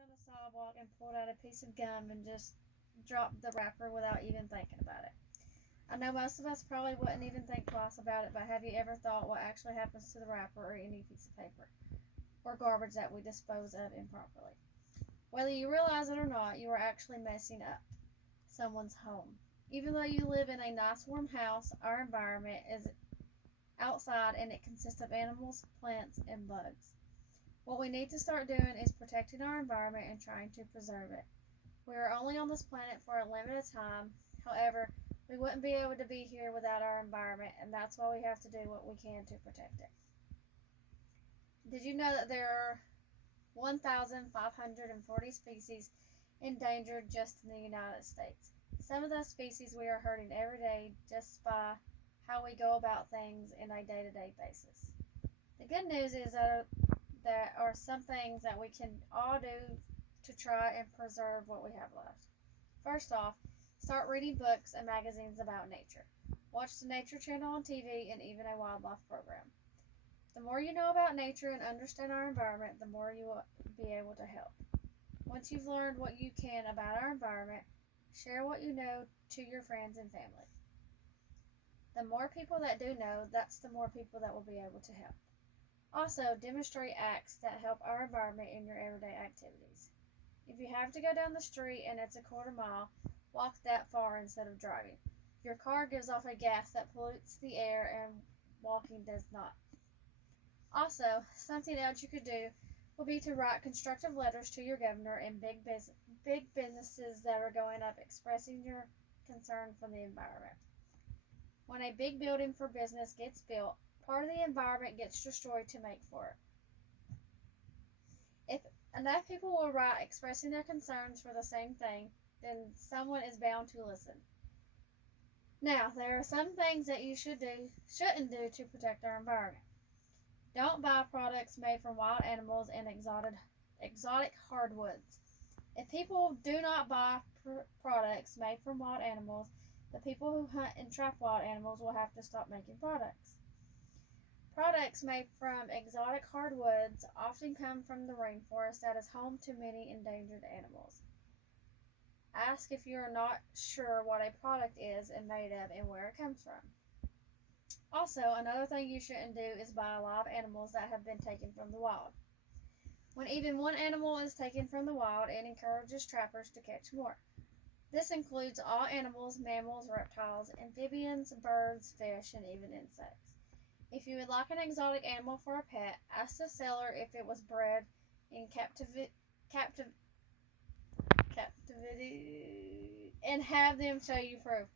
down a sidewalk and pulled out a piece of gum and just dropped the wrapper without even thinking about it. I know most of us probably wouldn't even think twice about it, but have you ever thought what actually happens to the wrapper or any piece of paper or garbage that we dispose of improperly? Whether you realize it or not, you are actually messing up someone's home. Even though you live in a nice warm house, our environment is outside and it consists of animals, plants, and bugs. What we need to start doing is protecting our environment and trying to preserve it. We are only on this planet for a limited time. However, we wouldn't be able to be here without our environment, and that's why we have to do what we can to protect it. Did you know that there are 1,540 species endangered just in the United States? Some of those species we are hurting every day just by how we go about things in a day-to-day basis. The good news is that there are some things that we can all do to try and preserve what we have left. First off, start reading books and magazines about nature. Watch the Nature Channel on TV and even a wildlife program. The more you know about nature and understand our environment, the more you will be able to help. Once you've learned what you can about our environment, share what you know to your friends and family. The more people that do know, that's the more people that will be able to help. Also, demonstrate acts that help our environment in your everyday activities. If you have to go down the street and it's a quarter mile, walk that far instead of driving. Your car gives off a gas that pollutes the air and walking does not. Also, something else you could do would be to write constructive letters to your governor and big businesses that are going up expressing your concern for the environment. When a big building for business gets built, part of the environment gets destroyed to make for it. If enough people will write expressing their concerns for the same thing, then someone is bound to listen. Now, there are some things that you shouldn't do to protect our environment. Don't buy products made from wild animals and exotic hardwoods. If people do not buy products made from wild animals, the people who hunt and trap wild animals will have to stop making products. Products made from exotic hardwoods often come from the rainforest that is home to many endangered animals. Ask if you are not sure what a product is and made of and where it comes from. Also, another thing you shouldn't do is buy live animals that have been taken from the wild. When even one animal is taken from the wild, it encourages trappers to catch more. This includes all animals, mammals, reptiles, amphibians, birds, fish, and even insects. If you would like an exotic animal for a pet, ask the seller if it was bred in captivity and have them show you proof.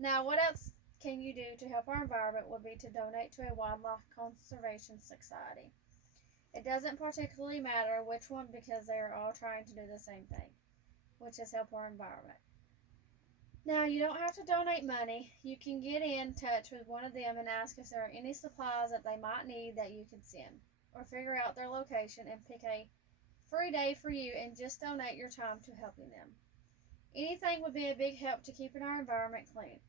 Now, what else can you do to help our environment would be to donate to a wildlife conservation society. It doesn't particularly matter which one because they are all trying to do the same thing, which is help our environment. Now, you don't have to donate money. You can get in touch with one of them and ask if there are any supplies that they might need that you can send, or figure out their location and pick a free day for you and just donate your time to helping them. Anything would be a big help to keeping our environment clean.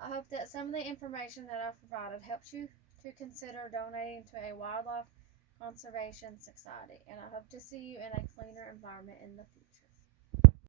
I hope that some of the information that I've provided helps you to consider donating to a wildlife conservation society, and I hope to see you in a cleaner environment in the future.